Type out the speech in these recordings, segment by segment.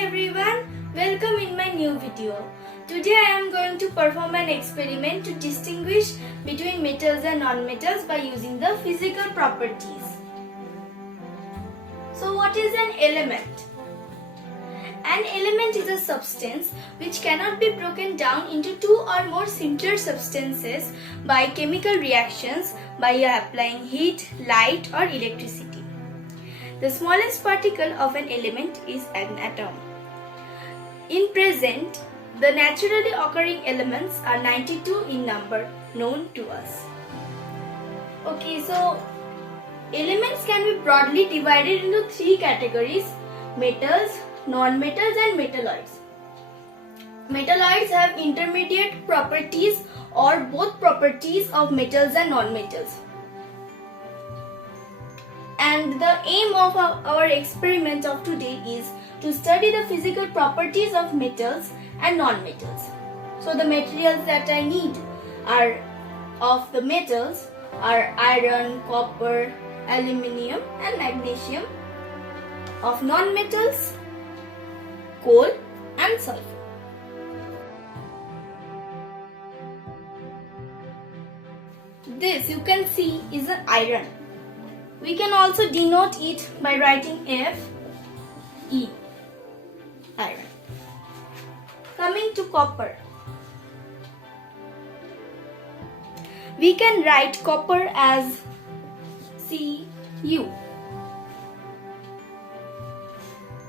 everyone, welcome in my new video. Today I am going to perform an experiment to distinguish between metals and non-metals by using the physical properties. So what is an element? An element is a substance which cannot be broken down into two or more simpler substances by chemical reactions by applying heat, light or electricity. The smallest particle of an element is an atom. In present, the naturally occurring elements are 92 in number known to us. Okay, so elements can be broadly divided into three categories: metals, non-metals and metalloids. Metalloids have intermediate properties or both properties of metals and non-metals. And the aim of our experiment of today is to study the physical properties of metals and non-metals. So the materials that I need are of the metals are iron, copper, aluminium and magnesium. Of non-metals, coal and sulfur. This you can see is an iron. We can also denote it by writing Fe, iron. Coming to copper. We can write copper as Cu.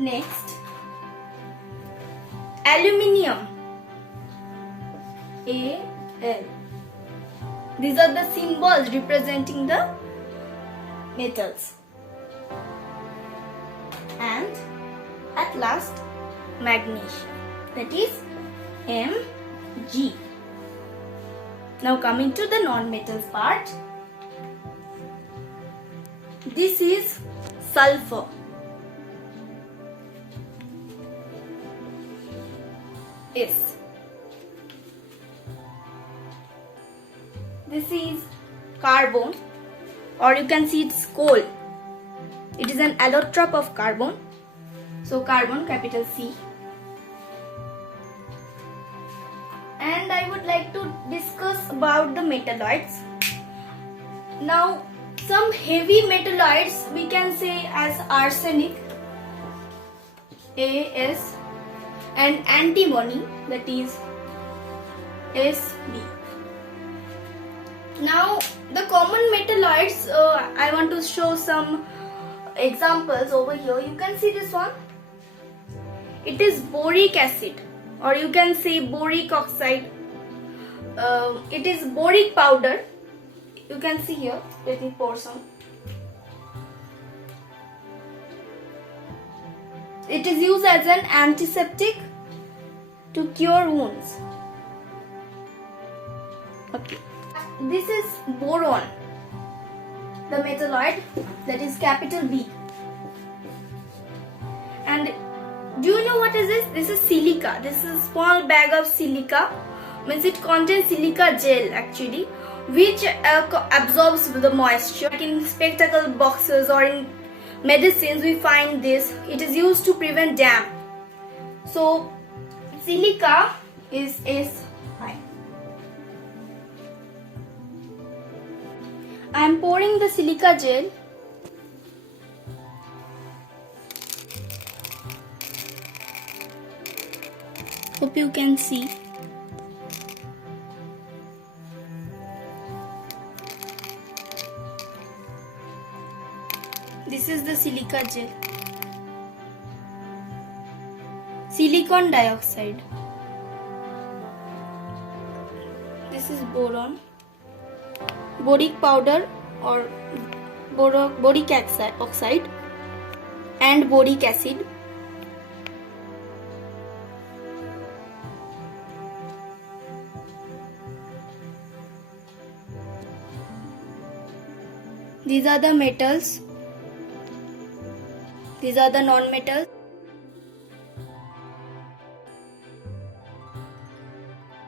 Next, aluminium, Al. These are the symbols representing the metals. And at last, magnesium, that is Mg. Now coming to the non-metals part. This is sulfur. S. This is carbon, or you can see it's coal. It is an allotrope of carbon. So carbon, capital C. And I would like to discuss about the metalloids. Now some heavy metalloids we can say as arsenic, As, and antimony, that is Sb. Now the common metalloids, I want to show some examples over here. You can see this one. It is boric acid, or you can say boric oxide. It is boric powder. You can see here. Let me pour some. It is used as an antiseptic to cure wounds. Okay. This is boron, the metalloid, that is capital B. And do you know what is this? This is silica. This is a small bag of silica. Means it contains silica gel actually, which absorbs the moisture. Like in spectacle boxes or in medicines we find this. It is used to prevent damp. So silica is Si. I am pouring the silica gel. Hope you can see. This is the silica gel. Silicon dioxide. This is boron. Boric powder or boric oxide and boric acid. These are the metals. These are the non-metals.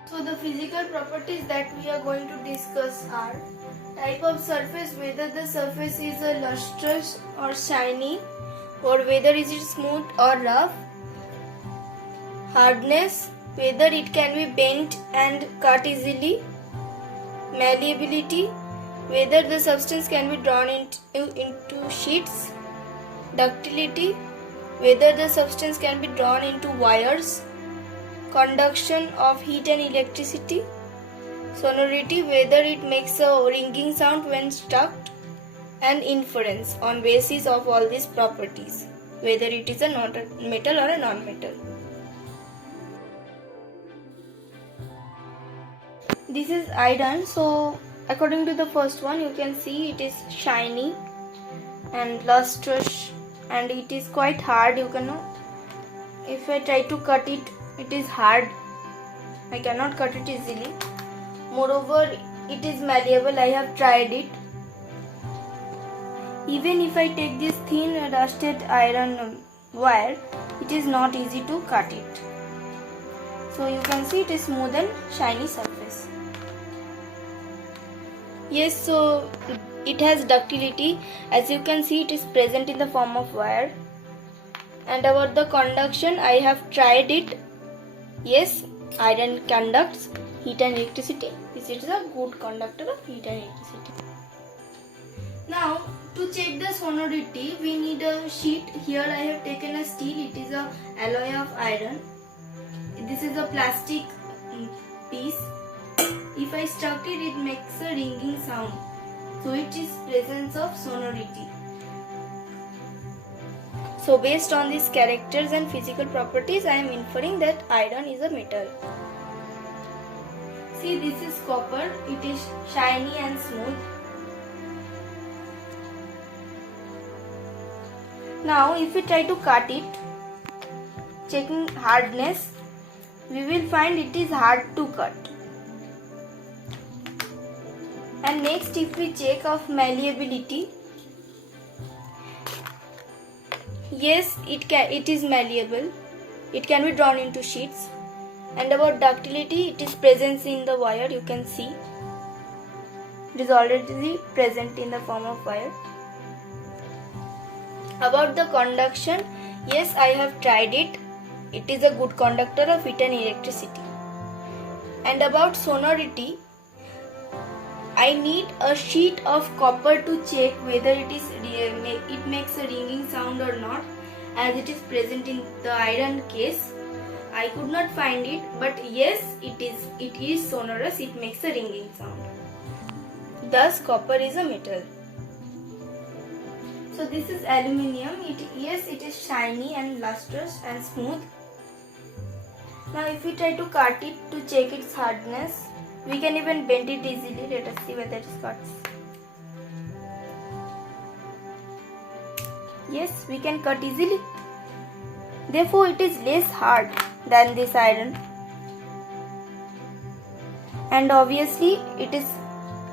So the physical properties that we are going to discuss are type of surface, whether the surface is lustrous or shiny, or whether is it smooth or rough, hardness, whether it can be bent and cut easily, malleability, whether the substance can be drawn into sheets, ductility, whether the substance can be drawn into wires, conduction of heat and electricity, sonority, whether it makes a ringing sound when struck, and inference on basis of all these properties, whether it is a metal or a non-metal. This is iron. So according to the first one, you can see it is shiny and lustrous and it is quite hard. You cannot, if I try to cut it, it is hard. I cannot cut it easily. Moreover, it is malleable. I have tried it. Even if I take this thin rusted iron wire, it is not easy to cut it. So you can see it is smooth and shiny surface. Yes, so it has ductility. As you can see, it is present in the form of wire. And about the conduction, I have tried it. Yes, iron conducts heat and electricity. This is a good conductor of heat and electricity. Now, to check the sonority, we need a sheet. Here I have taken a steel. It is a alloy of iron. This is a plastic piece. If I struck it, it makes a ringing sound. So it is presence of sonority. So based on these characters and physical properties, I am inferring that iron is a metal. See, this is copper. It is shiny and smooth. Now if we try to cut it, checking hardness, we will find it is hard to cut. And next, if we check of malleability, yes, it is malleable. It can be drawn into sheets. And about ductility, it is present in the wire. You can see it is already present in the form of wire. About the conduction, yes, I have tried it. It is a good conductor of heat and electricity. And about sonority, I need a sheet of copper to check whether it makes a ringing sound or not, as it is present in the iron case. I could not find it, but yes, it is sonorous. It makes a ringing sound. Thus, copper is a metal. So this is aluminium. Yes, it is shiny and lustrous and smooth. Now if we try to cut it to check its hardness, we can even bend it easily. Let us see whether it cuts. Yes, we can cut easily. Therefore, it is less hard than this iron. And obviously, it is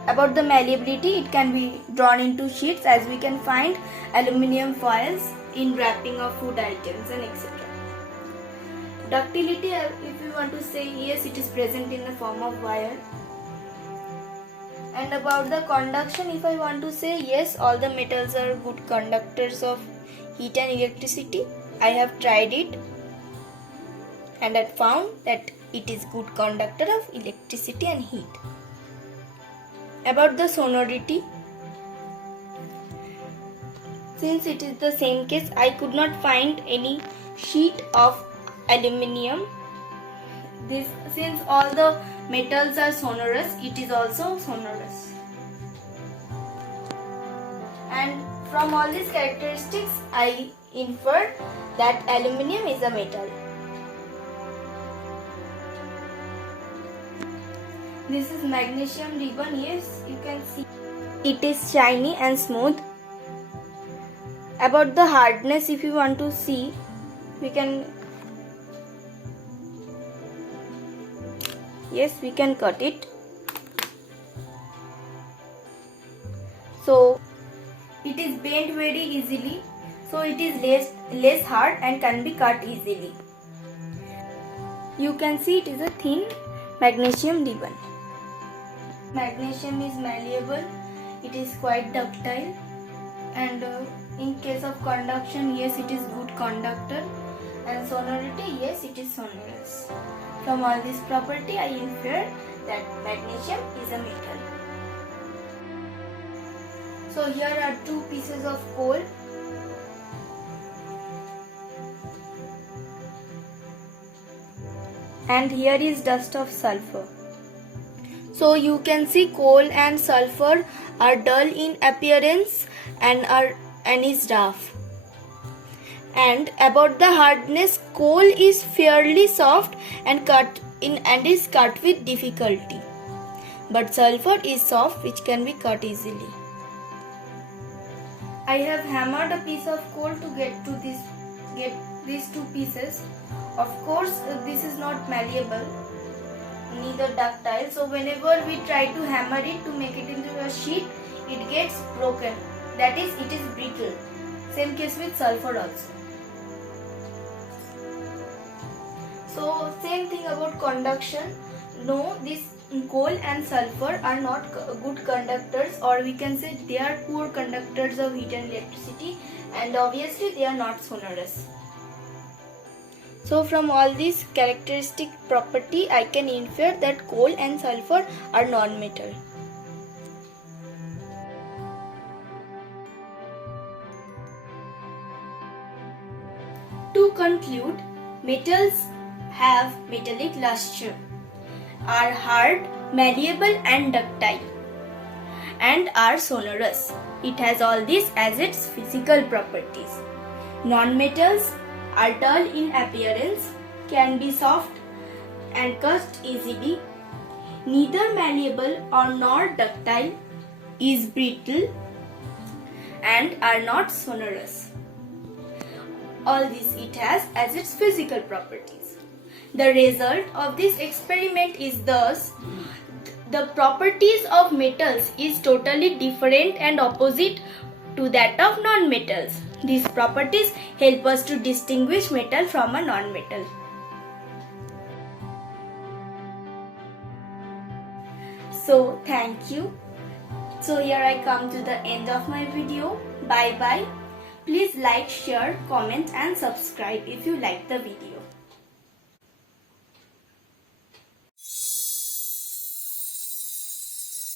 about the malleability. It can be drawn into sheets, as we can find aluminium foils in wrapping of food items and etc. Ductility, if we want to say, yes, it is present in the form of wire. And about the conduction, if I want to say, yes, all the metals are good conductors of heat and electricity. I have tried it and I found that it is good conductor of electricity and heat. About the sonority, since it is the same case, I could not find any sheet of aluminium. Since all the metals are sonorous, it is also sonorous. And from all these characteristics, I inferred that aluminium is a metal. This is magnesium ribbon. Yes, you can see it is shiny and smooth. About the hardness, if you want to see, we can cut it. So it is bent very easily. So it is less hard and can be cut easily. You can see it is a thin magnesium ribbon. Magnesium is malleable. It is quite ductile. And in case of conduction, yes, it is good conductor. And sonority, yes, it is sonorous. From all this property, I infer that magnesium is a metal. So here are two pieces of coal. And here is dust of sulfur. So you can see coal and sulfur are dull in appearance and is rough. And about the hardness, coal is fairly soft and is cut with difficulty. But sulfur is soft, which can be cut easily. I have hammered a piece of coal to get these two pieces. Of course, this is not malleable, neither ductile. So whenever we try to hammer it to make it into a sheet, it gets broken. That is, it is brittle. Same case with sulfur also. So same thing about conduction. No, this coal and sulfur are not good conductors, or we can say they are poor conductors of heat and electricity, and obviously they are not sonorous. So from all these characteristic property, I can infer that coal and sulfur are non-metal. To conclude, metals have metallic luster, are hard, malleable and ductile, and are sonorous. It has all these as its physical properties. Non-metals are dull in appearance, can be soft and cut easily, neither malleable or nor ductile, is brittle, and are not sonorous. All this it has as its physical properties. The result of this experiment is thus, the properties of metals is totally different and opposite to that of non-metals. These properties help us to distinguish metal from a non-metal. So thank you. So here I come to the end of my video. Bye bye. Please like, share, comment and subscribe if you like the video.